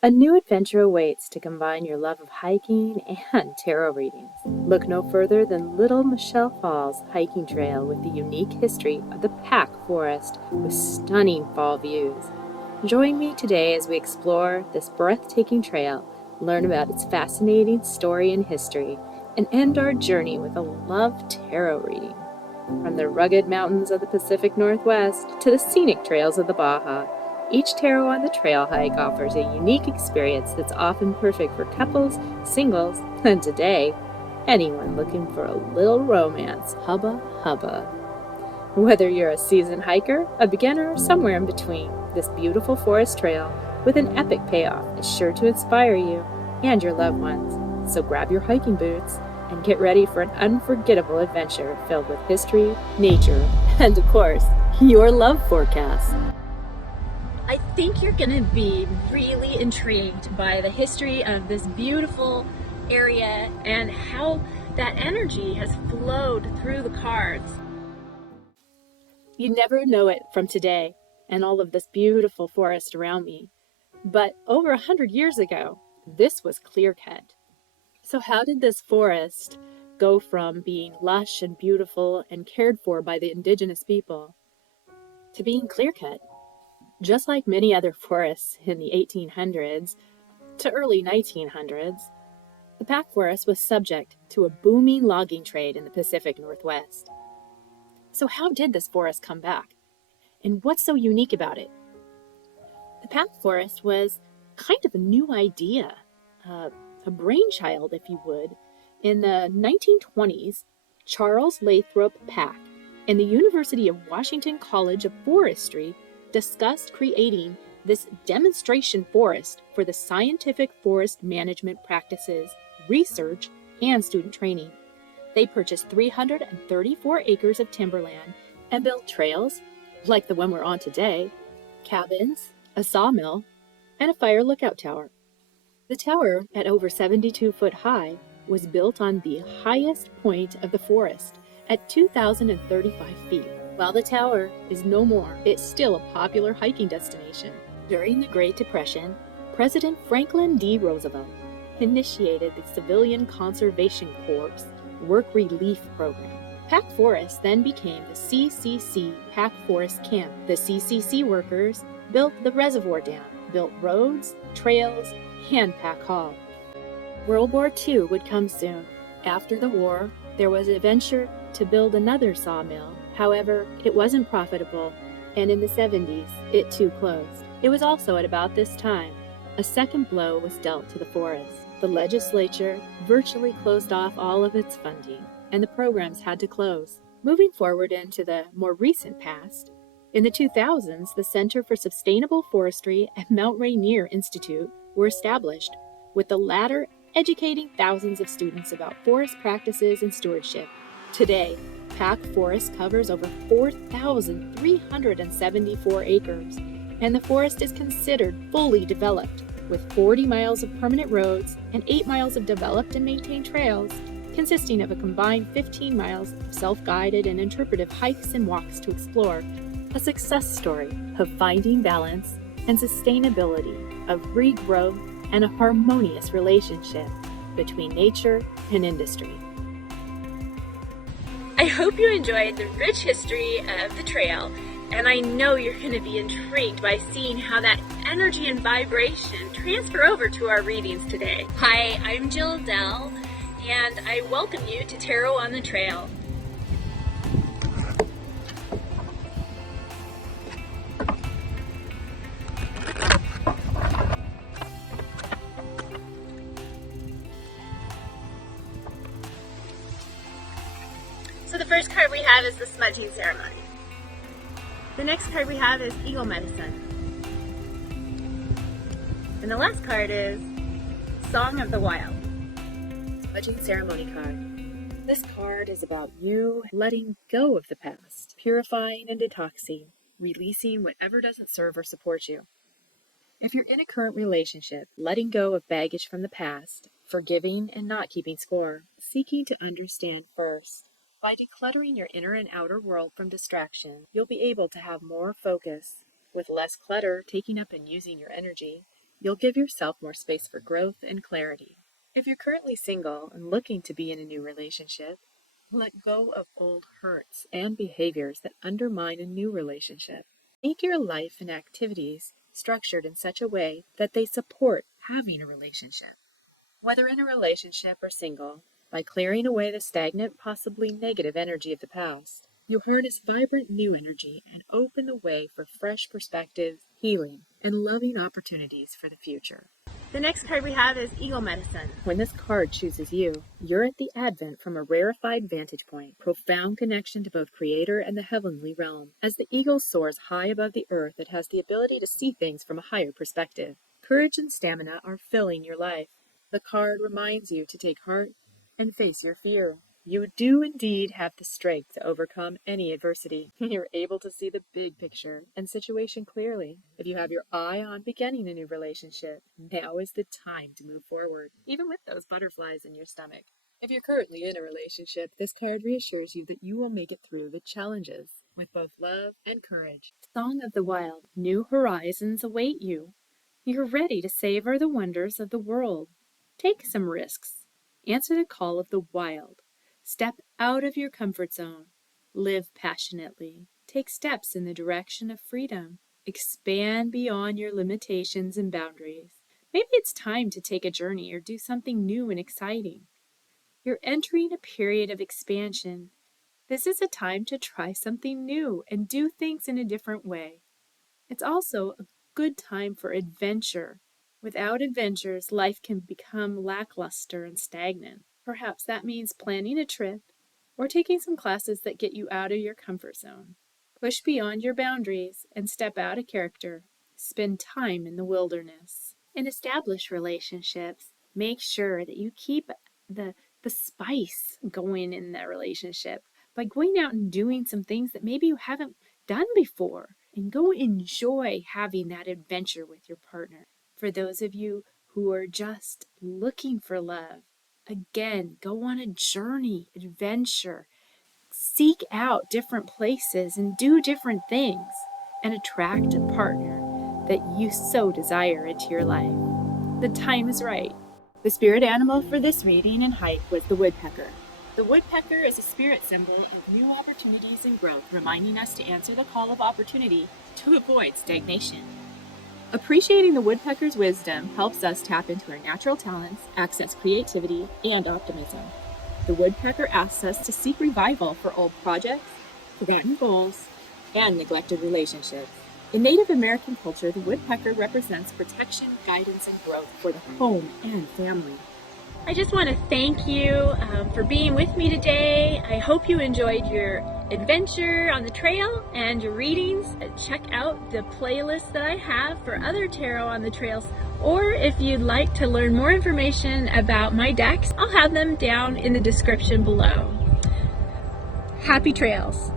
A new adventure awaits to combine your love of hiking and tarot readings. Look no further than Little Mashel Falls hiking trail with the unique history of the Pack Forest with stunning fall views. Join me today as we explore this breathtaking trail, learn about its fascinating story and history, and end our journey with a love tarot reading. From the rugged mountains of the Pacific Northwest to the scenic trails of the Baja, each tarot on the trail hike offers a unique experience that's often perfect for couples, singles, and today, anyone looking for a little romance. Hubba hubba. Whether you're a seasoned hiker, a beginner, or somewhere in between, this beautiful forest trail with an epic payoff is sure to inspire you and your loved ones. So grab your hiking boots and get ready for an unforgettable adventure filled with history, nature, and of course, your love forecast. I think you're going to be really intrigued by the history of this beautiful area and how that energy has flowed through the cards. You never know it from today and all of this beautiful forest around me, but over 100 years ago, this was clear-cut. So how did this forest go from being lush and beautiful and cared for by the indigenous people to being clear-cut? Just like many other forests in the 1800s to early 1900s, the Pack Forest was subject to a booming logging trade in the Pacific Northwest. So how did this forest come back? And what's so unique about it? The Pack Forest was kind of a new idea, a brainchild, if you would. In the 1920s, Charles Lathrop Pack and the University of Washington College of Forestry discussed creating this demonstration forest for the scientific forest management practices, research, and student training. They purchased 334 acres of timberland and built trails, like the one we're on today, cabins, a sawmill, and a fire lookout tower. The tower, at over 72 foot high, was built on the highest point of the forest at 2,035 feet. While the tower is no more, it's still a popular hiking destination. During the Great Depression, President Franklin D. Roosevelt initiated the Civilian Conservation Corps Work Relief Program. Pack Forest then became the CCC Pack Forest Camp. The CCC workers built the reservoir dam, built roads, trails, and Pack Hall. World War II would come soon. After the war, there was a venture to build another sawmill. However, it wasn't profitable, and in the 70s, it too closed. It was also at about this time a second blow was dealt to the forest. The legislature virtually closed off all of its funding, and the programs had to close. Moving forward into the more recent past, in the 2000s, the Center for Sustainable Forestry and Mount Rainier Institute were established, with the latter educating thousands of students about forest practices and stewardship. Today, Pack Forest covers over 4,374 acres, and the forest is considered fully developed, with 40 miles of permanent roads and 8 miles of developed and maintained trails, consisting of a combined 15 miles of self-guided and interpretive hikes and walks to explore, a success story of finding balance and sustainability, of regrowth and a harmonious relationship between nature and industry. I hope you enjoyed the rich history of the trail, and I know you're going to be intrigued by seeing how that energy and vibration transfer over to our readings today. Hi, I'm Jill Dell, and I welcome you to Tarot on the Trail. So the first card we have is the Smudging Ceremony. The next card we have is Eagle Medicine. And the last card is Song of the Wild. Smudging Ceremony card. This card is about you letting go of the past, purifying and detoxing, releasing whatever doesn't serve or support you. If you're in a current relationship, letting go of baggage from the past, forgiving and not keeping score, seeking to understand first. By decluttering your inner and outer world from distraction, you'll be able to have more focus, with less clutter taking up and using your energy, You'll give yourself more space for growth and clarity. If you're currently single and looking to be in a new relationship, let go of old hurts and behaviors that undermine a new relationship. Make your life and activities structured in such a way that they support having a relationship. Whether in a relationship or single, by clearing away the stagnant, possibly negative energy of the past, you harness vibrant new energy and open the way for fresh perspectives, healing, and loving opportunities for the future. The next card we have is Eagle Medicine. When this card chooses you, you're at the advent from a rarefied vantage point, profound connection to both Creator and the heavenly realm. As the eagle soars high above the earth, it has the ability to see things from a higher perspective. Courage and stamina are filling your life. The card reminds you to take heart and face your fear. You do indeed have the strength to overcome any adversity. You're able to see the big picture and situation clearly. If you have your eye on beginning a new relationship, now is the time to move forward, even with those butterflies in your stomach. If you're currently in a relationship, this card reassures you that you will make it through the challenges with both love and courage. Song of the Wild. New horizons await you. You're ready to savor the wonders of the world. Take some risks. Answer the call of the wild. Step out of your comfort zone. Live passionately. Take steps in the direction of freedom. Expand beyond your limitations and boundaries. Maybe it's time to take a journey or do something new and exciting. You're entering a period of expansion. This is a time to try something new and do things in a different way. It's also a good time for adventure. Without adventures, life can become lackluster and stagnant. Perhaps that means planning a trip or taking some classes that get you out of your comfort zone. Push beyond your boundaries and step out of character. Spend time in the wilderness. In established relationships, make sure that you keep the spice going in that relationship by going out and doing some things that maybe you haven't done before, and go enjoy having that adventure with your partner. For those of you who are just looking for love, again, go on a journey, adventure, seek out different places and do different things, and attract a partner that you so desire into your life. The time is right. The spirit animal for this reading and hike was the woodpecker. The woodpecker is a spirit symbol of new opportunities and growth, reminding us to answer the call of opportunity to avoid stagnation. Appreciating the woodpecker's wisdom helps us tap into our natural talents, access creativity, and optimism. The woodpecker asks us to seek revival for old projects, forgotten goals, and neglected relationships. In Native American culture, the woodpecker represents protection, guidance, and growth for the home and family. I just want to thank you for being with me today. I hope you enjoyed your adventure on the trail and your readings. Check out the playlist that I have for other tarot on the trails, or if you'd like to learn more information about my decks, I'll have them down in the description below. Happy trails!